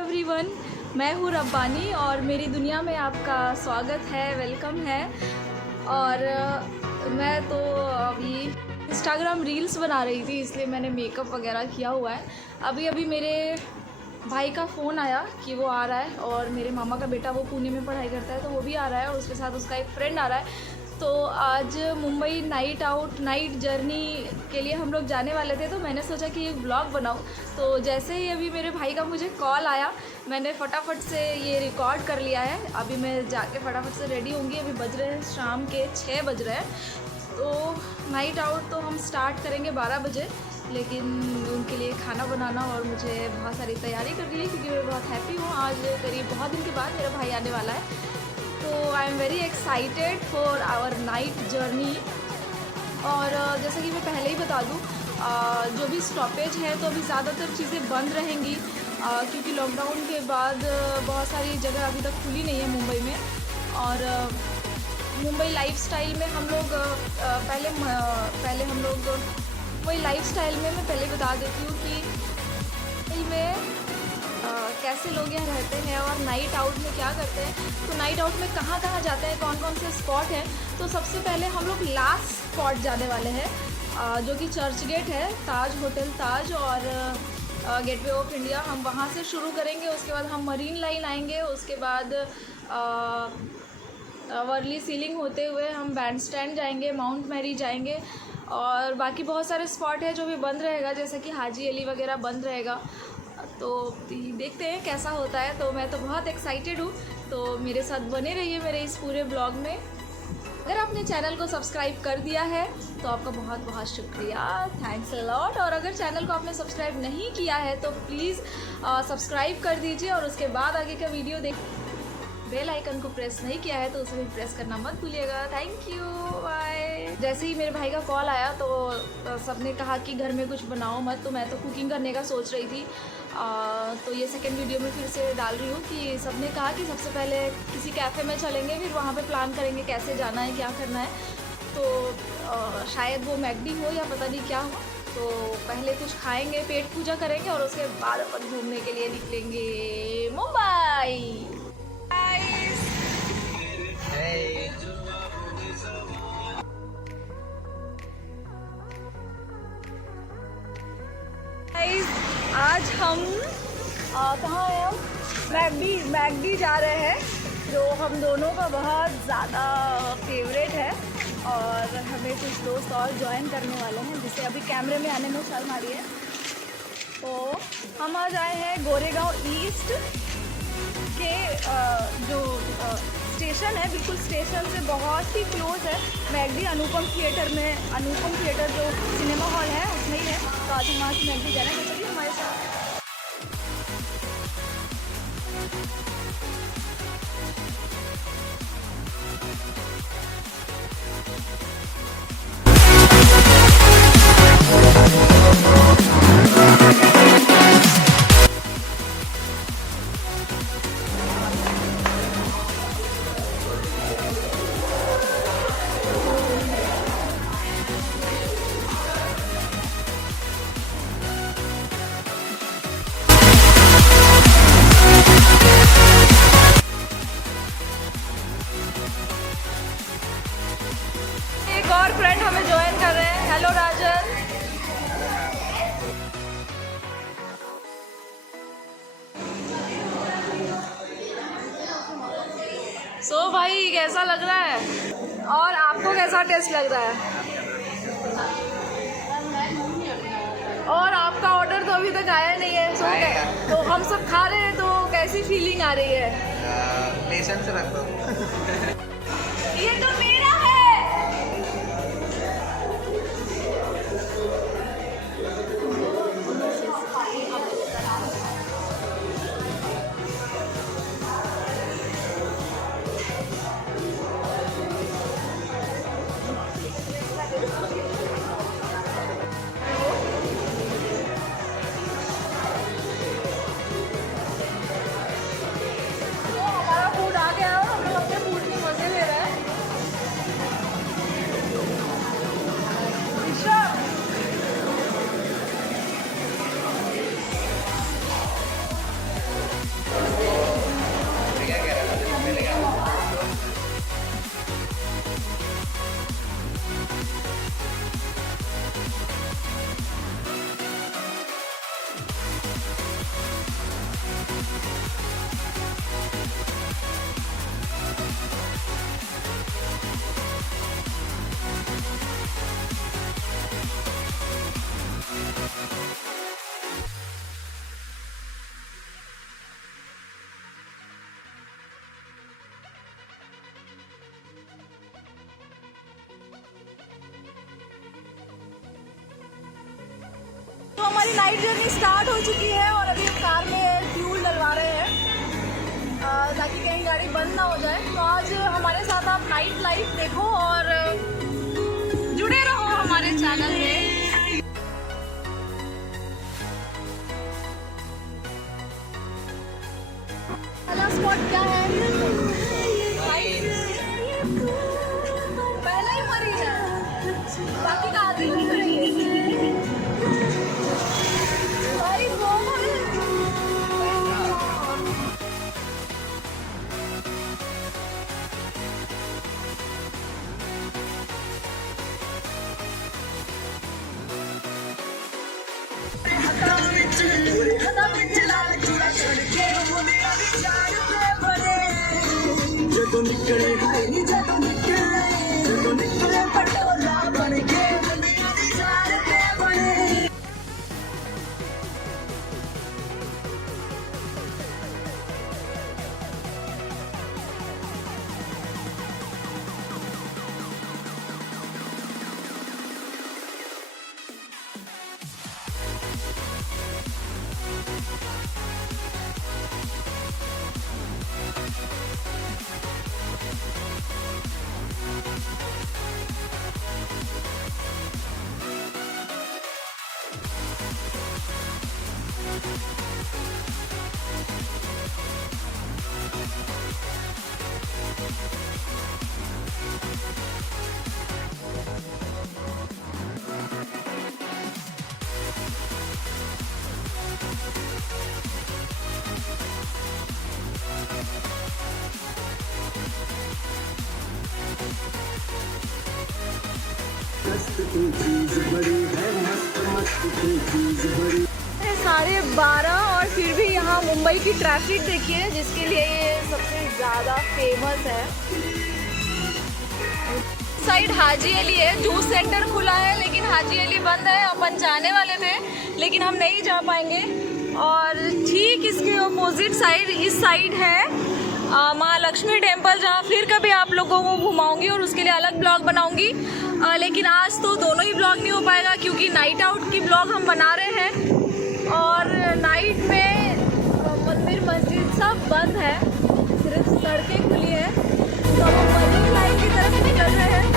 Everyone, मैं हूँ रब्बानी और मेरी दुनिया में आपका स्वागत है, वेलकम है। और मैं तो अभी इंस्टाग्राम रील्स बना रही थी, इसलिए मैंने मेकअप वगैरह किया हुआ है। अभी मेरे भाई का फ़ोन आया कि वो आ रहा है, और मेरे मामा का बेटा वो पुणे में पढ़ाई करता है तो वो भी आ रहा है, और उसके साथ उसका एक फ्रेंड आ रहा है। तो आज मुंबई नाइट जर्नी के लिए हम लोग जाने वाले थे, तो मैंने सोचा कि एक ब्लॉग बनाऊं। तो जैसे ही अभी मेरे भाई का मुझे कॉल आया, मैंने फटाफट से ये रिकॉर्ड कर लिया है। अभी मैं जाके फटाफट से रेडी होंगी। अभी बज रहे हैं शाम के 6 बज रहे हैं। तो नाइट आउट तो हम स्टार्ट करेंगे 12 बजे, लेकिन उनके लिए खाना बनाना और मुझे बहुत सारी तैयारी करनी है, क्योंकि मैं बहुत हैप्पी हूँ। आज करीब बहुत दिन के बाद मेरा भाई आने वाला है, तो I am very excited for our night journey. और जैसा कि मैं पहले ही बता दूँ, जो भी स्टॉपेज है तो अभी ज़्यादातर चीज़ें बंद रहेंगी, क्योंकि लॉकडाउन के बाद बहुत सारी जगह अभी तक खुली नहीं है मुंबई में। और मुंबई लाइफस्टाइल में हम लोग पहले हम लोग वही लाइफस्टाइल में मैं पहले बता देती हूँ कि मुंबई में कैसे लोग यहाँ रहते हैं और नाइट आउट में क्या करते हैं। तो नाइट आउट में कहाँ कहाँ जाते हैं, कौन कौन से स्पॉट हैं। तो सबसे पहले हम लोग लास्ट स्पॉट जाने वाले हैं, जो कि चर्च गेट है, ताज होटल ताज और गेटवे ऑफ इंडिया। हम वहाँ से शुरू करेंगे, उसके बाद हम मरीन लाइन आएंगे, उसके बाद वर्ली सीलिंग होते हुए हम बैंड स्टैंड जाएंगे, माउंट मैरी जाएंगे, और बाकी बहुत सारे स्पॉट है जो भी बंद रहेगा, जैसे कि हाजी अली वगैरह बंद रहेगा। तो देखते हैं कैसा होता है। तो मैं तो बहुत एक्साइटेड हूँ, तो मेरे साथ बने रहिए मेरे इस पूरे ब्लॉग में। अगर आपने चैनल को सब्सक्राइब कर दिया है तो आपका बहुत बहुत शुक्रिया, थैंक्स अ लॉट। और अगर चैनल को आपने सब्सक्राइब नहीं किया है तो प्लीज़ सब्सक्राइब कर दीजिए, और उसके बाद आगे का वीडियो देख बेल आइकन को प्रेस नहीं किया है तो उसे भी प्रेस करना मत भूलिएगा। Thank you, bye. जैसे ही मेरे भाई का कॉल आया तो सबने कहा कि घर में कुछ बनाओ मत, तो मैं तो कुकिंग करने का सोच रही थी। तो ये सेकंड वीडियो में फिर से डाल रही हूँ कि सबने कहा कि सबसे पहले किसी कैफ़े में चलेंगे, फिर वहाँ पे प्लान करेंगे कैसे जाना है, क्या करना है। तो शायद वो मैकडी हो या पता नहीं क्या हो। तो पहले कुछ खाएंगे, पेट पूजा करेंगे, और उसके बाद अपन घूमने के लिए निकलेंगे मुंबई। आज हम कहाँ हैं? हम मैकडी जा रहे हैं, जो हम दोनों का बहुत ज़्यादा फेवरेट है, और हमें कुछ दोस्त और ज्वाइन करने वाले हैं, जिसे अभी कैमरे में आने में शर्म आ रही है। तो हम आज आए हैं गोरेगांव ईस्ट के जो स्टेशन है, बिल्कुल स्टेशन से बहुत ही क्लोज है मैकडी। अनुपम थिएटर जो सिनेमा हॉल है उसमें ही है। तो आज हम आज मैकडी जा रहे हैं, तो चलिए हमारे साथ। एक और फ्रेंड हमें ज्वाइन कर रहे हैं। हेलो राजन। सो भाई कैसा लग रहा है, और आपको कैसा टेस्ट लग रहा है? और आपका ऑर्डर तो अभी तक आया नहीं है। तो हम सब खा रहे हैं, तो कैसी फीलिंग आ रही है? पेशेंस रख दो। ये तो मेरा है। तो हमारा फूड आ गया और हम लोग अपने फूड के मजे ले रहे हैं। हमारी नाइट जर्नी स्टार्ट हो चुकी है और अभी हम कार में फ्यूल डलवा रहे हैं ताकि कहीं गाड़ी बंद ना हो जाए। तो आज हमारे साथ आप नाइट लाइफ देखो और जुड़े रहो हमारे चैनल में। पहला स्पॉट क्या है? पहला ही मरी है, बाकी का आगे नहीं करेंगे। साढ़े 12 और फिर भी यहाँ मुंबई की ट्रैफिक देखिए जिसके लिए ये सबसे ज़्यादा फेमस है। साइड हाजी अली है, जूस सेंटर खुला है लेकिन हाजी अली बंद है। अपन जाने वाले थे लेकिन हम नहीं जा पाएंगे। और ठीक इसके अपोजिट साइड इस साइड है माँ लक्ष्मी टेम्पल, जहाँ फिर कभी आप लोगों को घुमाऊंगी और उसके लिए अलग ब्लॉग बनाऊंगी। लेकिन आज तो दोनों ही ब्लॉग नहीं हो पाएगा क्योंकि नाइट आउट की ब्लॉग हम बना रहे हैं और नाइट में मंदिर मस्जिद सब बंद है, सिर्फ सड़कें खुली हैं। तो हम मरीन लाइन की तरफ निकल रहे हैं।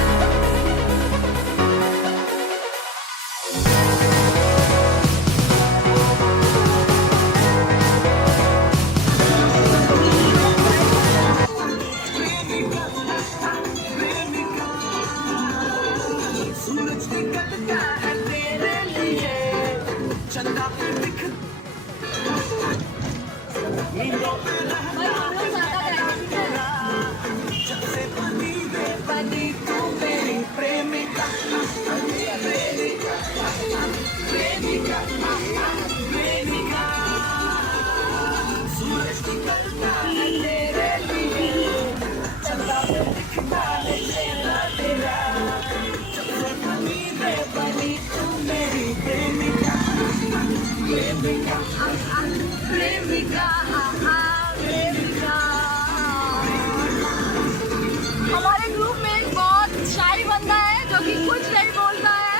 हमारे ग्रुप में एक बहुत शाय बंदा है जो कि कुछ नहीं बोलता है।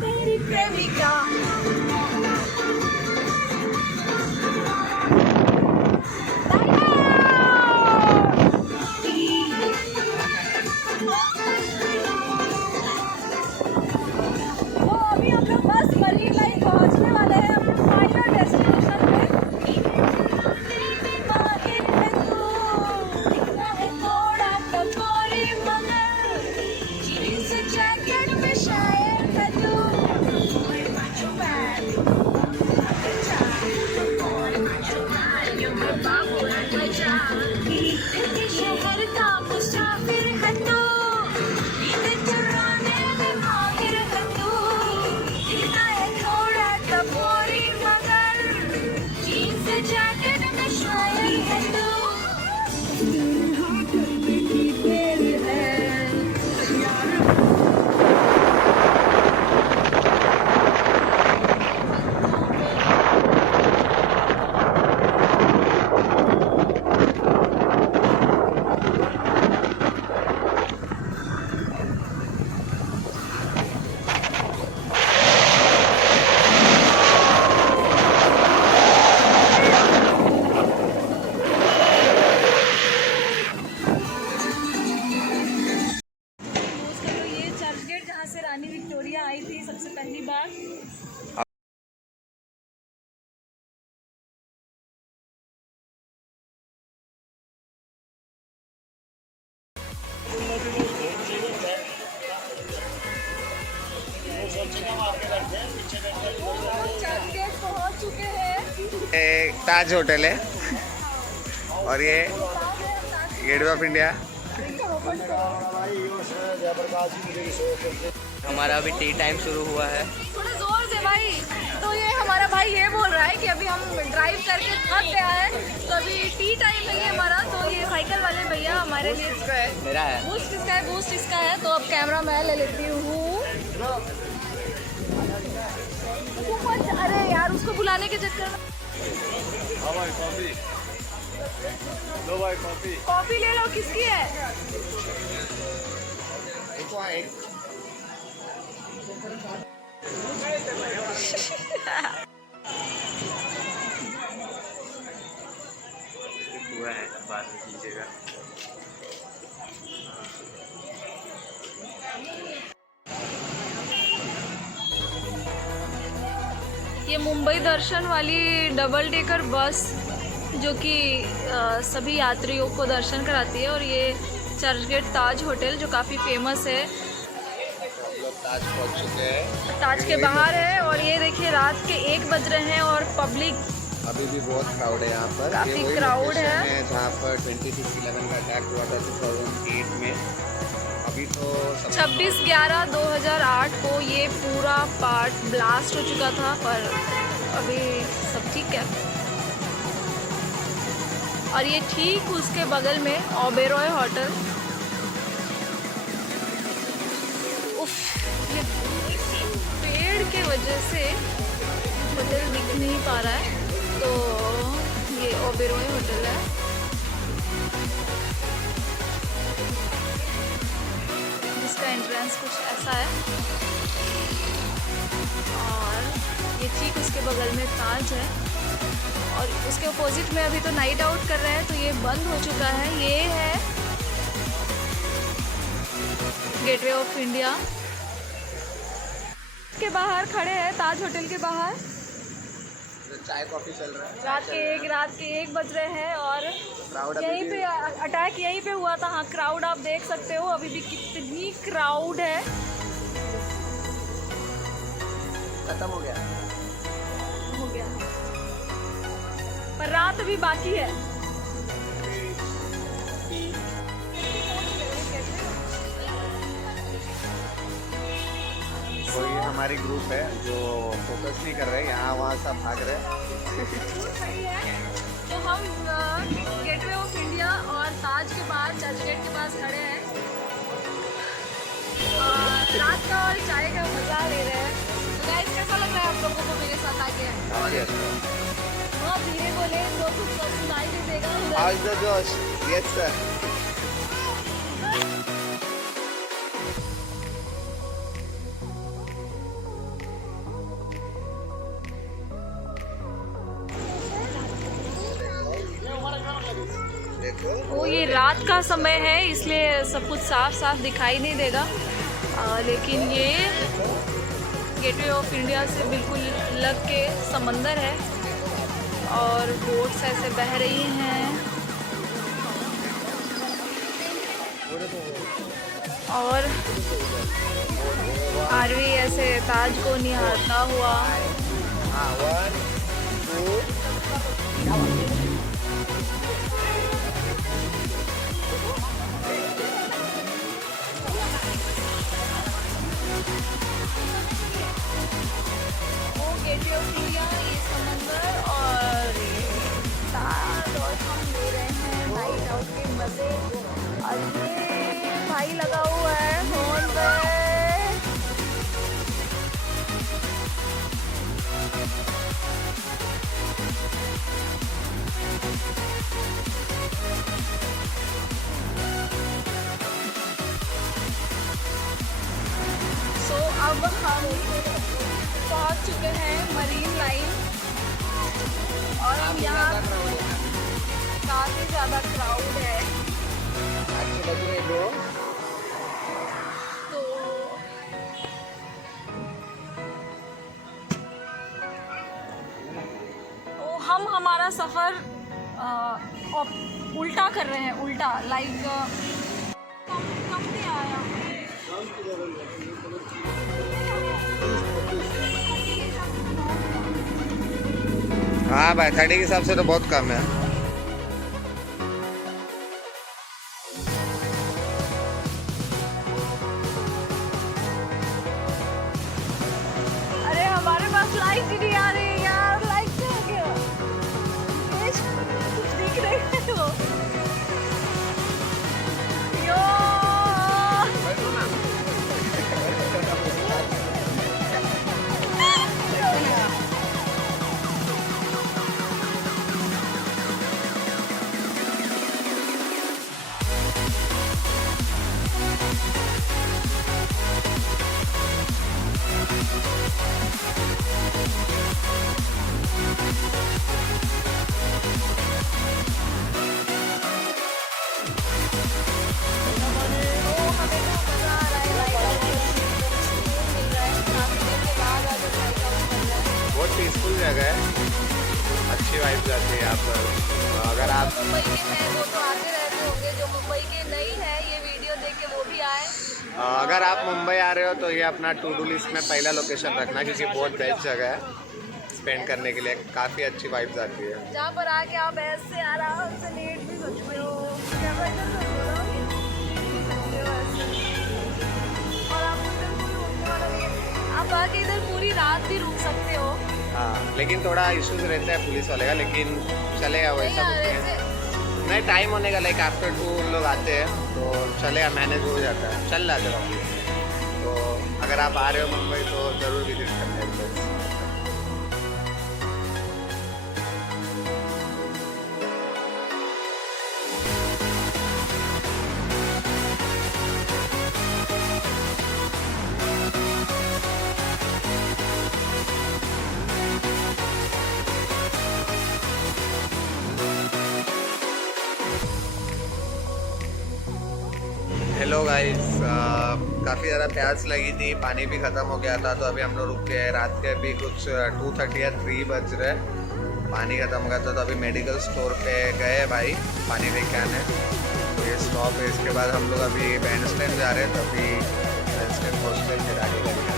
तेरी प्रेमिका तो अभी हम लोग बस मरीन लाइन पहुंचने वाले हैं अपने फाइनल डेस्टिनेशन पे। ताज होटल है और ये गेटवे ऑफ इंडिया। हमारा अभी टी टाइम शुरू हुआ है। थोड़ा जोर से भाई। तो ये हमारा भाई ये बोल रहा है कि अभी हम ड्राइव करके थक गया है, तो अभी टी टाइम है ये हमारा। तो ये साइकिल वाले भैया हमारे लिए मेरा है बूस्ट किसका है, बूस्ट इसका है। तो अब कैमरा मैं ले लेती हूँ। अरे यार उसको बुलाने के चक्कर में कॉफी ले लो। किसकी है? हुआ है, बाद में कीजिएगा। ये मुंबई दर्शन वाली डबल डेकर बस जो कि सभी यात्रियों को दर्शन कराती है। और ये चर्चगेट ताज होटल जो काफ़ी फेमस है। ताज पहुंच चुके हैं, ताज के बाहर है। और ये देखिए रात के 1 बज रहे हैं और पब्लिक अभी भी बहुत क्राउड है यहाँ पर। काफी ये वही क्राउड लोकेशन है। जहाँ पर 26/11 का अटैक हुआ था 2008 में। अभी तो 26/11/2008 को ये पूरा पार्ट ब्लास्ट हो चुका था, पर अभी सब ठीक है। और ये ठीक उसके बगल में ओबेरॉय होटल। उफ, ये पेड़ के वजह से होटल दिख नहीं पा रहा है। तो ये ओबेरॉय होटल है। जिसका एंट्रेंस कुछ ऐसा है। और ये ठीक उसके बगल में ताज है। और उसके अपोजिट में अभी तो नाइट आउट कर रहे हैं, तो ये बंद हो चुका है। ये है गेटवे ऑफ इंडिया के बाहर खड़े हैं, ताज होटल के बाहर। चाय कॉफी चल रहा है। रात के 1 बज रहे हैं और यहीं पे अटैक यहीं पे हुआ था। हाँ, क्राउड आप देख सकते हो अभी भी कितनी क्राउड है। खत्म हो गया। पर रात अभी बाकी है। कोई हमारी ग्रुप है जो फोकस नहीं कर रहे, यहाँ वहाँ सब भाग रहे हैं। तो हम गेटवे ऑफ इंडिया और ताज के बाहर चर्चगेट के पास खड़े हैं। रात का और चाय का मजा ले रहे हैं। तो गाइस, कैसा लग रहा है आप लोगों को मेरे साथ आके? बहुत धीरे बोले तो कुछ सुनाई नहीं देगा। आज द जोश। Yes sir. वो ये रात का समय है इसलिए सब कुछ साफ साफ दिखाई नहीं देगा। लेकिन ये गेटवे ऑफ इंडिया से बिल्कुल लग के समंदर है और बोट्स ऐसे बह रही हैं। और आरवी ऐसे ताज को निहारता हुआ। गेटवे ऑफ इंडिया, ये समंदर और ताज, और हम ले रहे हैं नाइट आउट के मज़े। और ये भाई लगा हुआ है फोन पे। सो अब हम पहुंच चुके हैं मरीन लाइन और हम यहाँ काफ़ी ज़्यादा क्राउड है। तो हम हमारा सफ़र उल्टा कर रहे हैं, उल्टा लाइक कम नहीं आया। हाँ भाई 30 के हिसाब से तो बहुत कम है। अरे हमारे पास लाइट ही नहीं आ रही है यार, लाइट से हो गया कुछ दिख रही है वो। यो बहुत पीसफुल जगह है, अच्छी वाइब आती है यहाँ पर। अगर आप मुंबई के हैं वो तो आते रहते होंगे, जो मुंबई के नहीं है ये वीडियो देख के वो भी आए। अगर आप मुंबई आ रहे हो तो ये अपना टू डू लिस्ट में पहला लोकेशन रखना, क्योंकि बहुत बेस्ट जगह है स्पेंड करने के लिए, काफ़ी अच्छी वाइब्स आती है। जहाँ पर आके आप ऐसे आराम से लेट भी सकते हो, कैमरा इधर कर दो ना, लेट भी सकते हो ऐसे। और आपको इधर कोई रोकने वाला नहीं है, आप आके इधर पूरी रात भी रुक सकते हो। हाँ, लेकिन थोड़ा इश्यूज रहता है पुलिस वाले का, लेकिन चलेगा वैसा कुछ नहीं है। नहीं, टाइम होने का लाइक आफ्टर 2 लोग आते हैं तो चलेगा, मैनेज हो जाता है, चल जाते हैं। तो अगर आप आ रहे हो मुंबई तो ज़रूर विजिट करना है। हेलो गाइस, काफ़ी ज़्यादा प्यास लगी थी, पानी भी ख़त्म हो गया था, तो अभी हम लोग रुक के रात के अभी कुछ 2:30 या 3 बज रहे, पानी ख़त्म हो गया था, तो अभी मेडिकल स्टोर पे गए भाई पानी लेके आने। तो ये स्टॉप है, इसके बाद हम लोग अभी बैंड स्टैंड जा रहे हैं, तो अभी बैंड स्टैंड हॉस्टल फिर आगे लगेगा।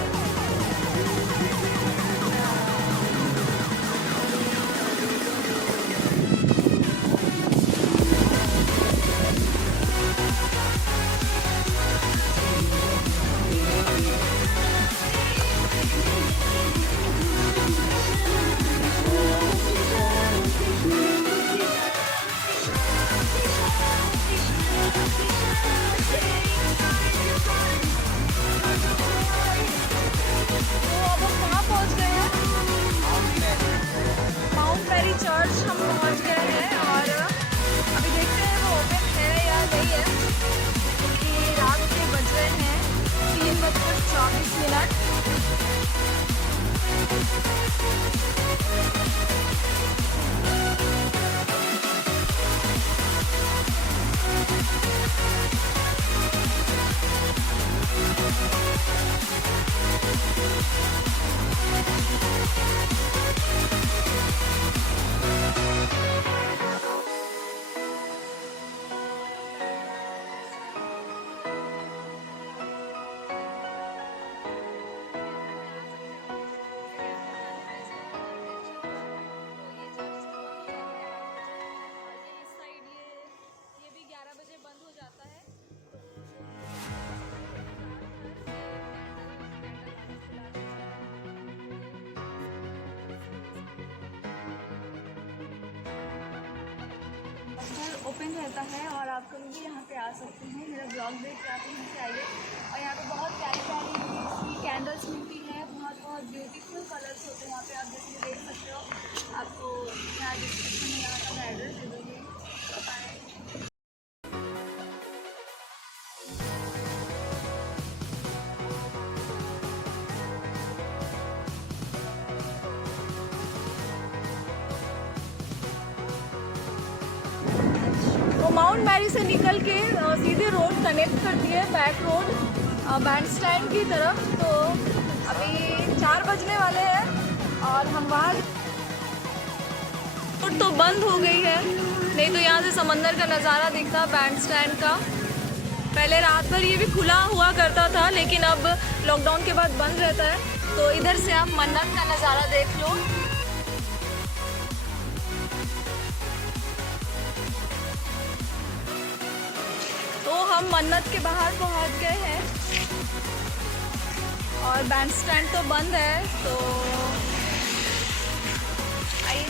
चर्च हम पहुंच गए हैं और अभी देखते हैं वो ओपन है या नहीं है, क्योंकि रात के बज रहे हैं 3:24। ओपन रहता है और आप कभी भी यहाँ पे आ सकते हैं। मेरा ब्लॉग देख के आप यहाँ पे आइए। और यहाँ पे बहुत प्यारी प्यारी कैंडल्स मिलती है, बहुत ब्यूटीफुल कलर्स होते हैं यहाँ पे, आप जैसे देख सकते हो। आपको यहाँ डिस्क्रिप्शन में यहाँ का मैं एड्रेस दे दूँगी। तो माउंट मैरी से निकल के सीधे रोड कनेक्ट करती है बैक रोड बैंड स्टैंड की तरफ। तो अभी 4 बजने वाले हैं और हम वहाँ रोड तो बंद हो गई है, नहीं तो यहाँ से समंदर का नज़ारा दिखता बैंड स्टैंड का। पहले रात भर ये भी खुला हुआ करता था, लेकिन अब लॉकडाउन के बाद बंद रहता है। तो इधर से आप मन्नत का नज़ारा देख लो। हम मन्नत के बाहर पहुंच गए हैं और बैंड स्टैंड तो बंद है, तो आइए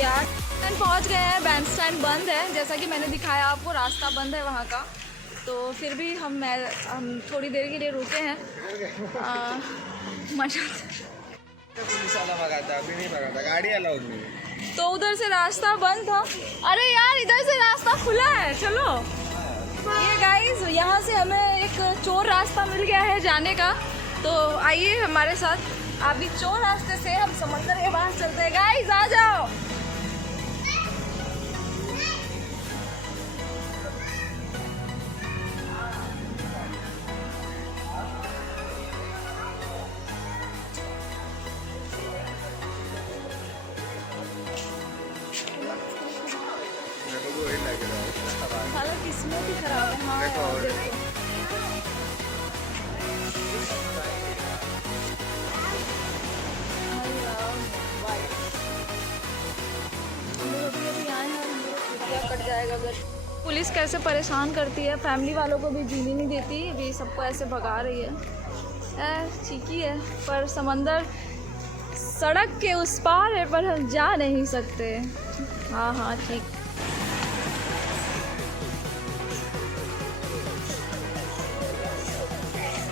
यार पहुंच गए हैं। बैंड स्टैंड बंद है, जैसा कि मैंने दिखाया आपको, रास्ता बंद है वहाँ का। तो फिर भी हम थोड़ी देर के लिए रुके हैं। पुलिस वाला भगाता, अभी नहीं भगाता, गाड़ी अलाउड नहीं है। तो उधर से रास्ता बंद था। अरे यार इधर से रास्ता खुला है, चलो। ये गाइस यहाँ से हमें एक चोर रास्ता मिल गया है जाने का, तो आइए हमारे साथ। अभी चोर रास्ते से हम समंदर के बाहर चलते हैं। गाइस आ जाओ। साला किस्मत ही खराब है। हाँ देखो, यार, देखो। अभी आए हैं, रुपया कट जाएगा अगर। पुलिस कैसे परेशान करती है, फैमिली वालों को भी जीने नहीं देती, अभी सबको ऐसे भगा रही है। ठीक ही है, पर समंदर सड़क के उस पार है, पर हम जा नहीं सकते। हाँ हाँ ठीक।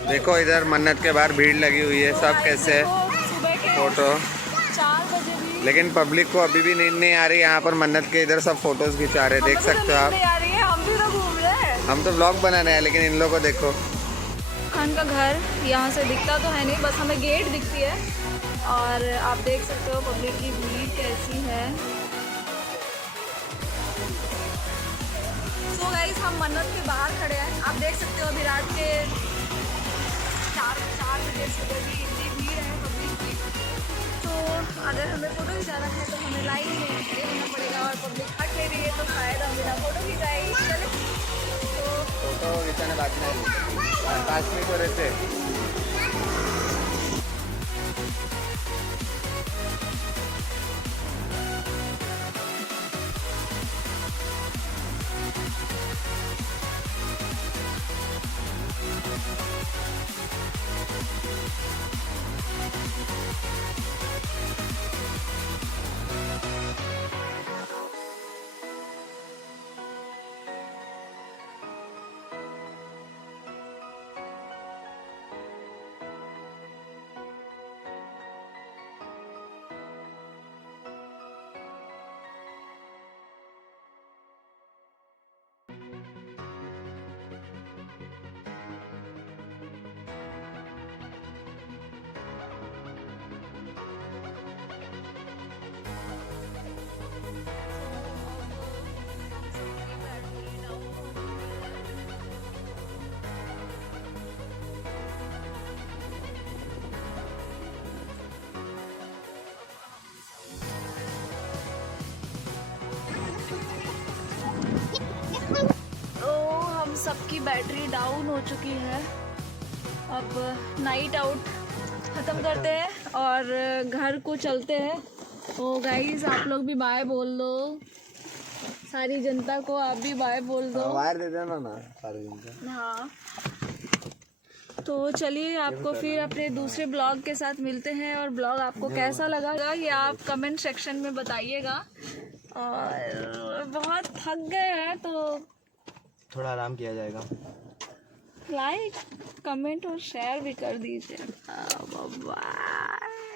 देखो इधर मन्नत के बाहर भीड़ लगी हुई है, सब कैसे सुबह के फोटो, 4 बजे भी लेकिन पब्लिक को अभी भी नींद नहीं आ रही। यहाँ पर मन्नत के इधर सब फोटोज खिंचा रहे, देख सकते हो आप। आ रही है, हम भी तो घूम रहे हैं। हम तो ब्लॉग बनाने हैं, लेकिन इन लोगों को देखो। खान का घर यहाँ से दिखता तो है नहीं, बस हमें गेट दिखती है। और आप देख सकते हो पब्लिक की भीड़ कैसी है। सो गाइस हम मन्नत के बाहर खड़े हैं, आप देख सकते हो। अभी रात के 4 बजे सुबह भी इतनी भीड़ है पब्लिक की। तो अगर हमें फ़ोटो खिंचाना है तो हमें लाइन में खड़े होना पड़ेगा, और पब्लिक हट ले रही है तो शायद हम बिना फ़ोटो खिंचाएंगे। चले तो फोटो खिंचाने बात नहीं, 5 मिनट हो रहे थे। सबकी बैटरी डाउन हो चुकी है। अब नाइट आउट ख़त्म करते हैं और घर को चलते हैं। तो गाइस आप लोग भी बाय बोल दो, सारी जनता को आप भी बाय बोल दो। वायर दे देना ना सारी जनता। हाँ, तो चलिए आपको फिर अपने दूसरे ब्लॉग के साथ मिलते हैं, और ब्लॉग आपको कैसा लगा ये आप कमेंट सेक्शन में बताइएगा। और बहुत थक गए हैं तो थोड़ा आराम किया जाएगा। लाइक कमेंट और शेयर भी कर दीजिए। बाय।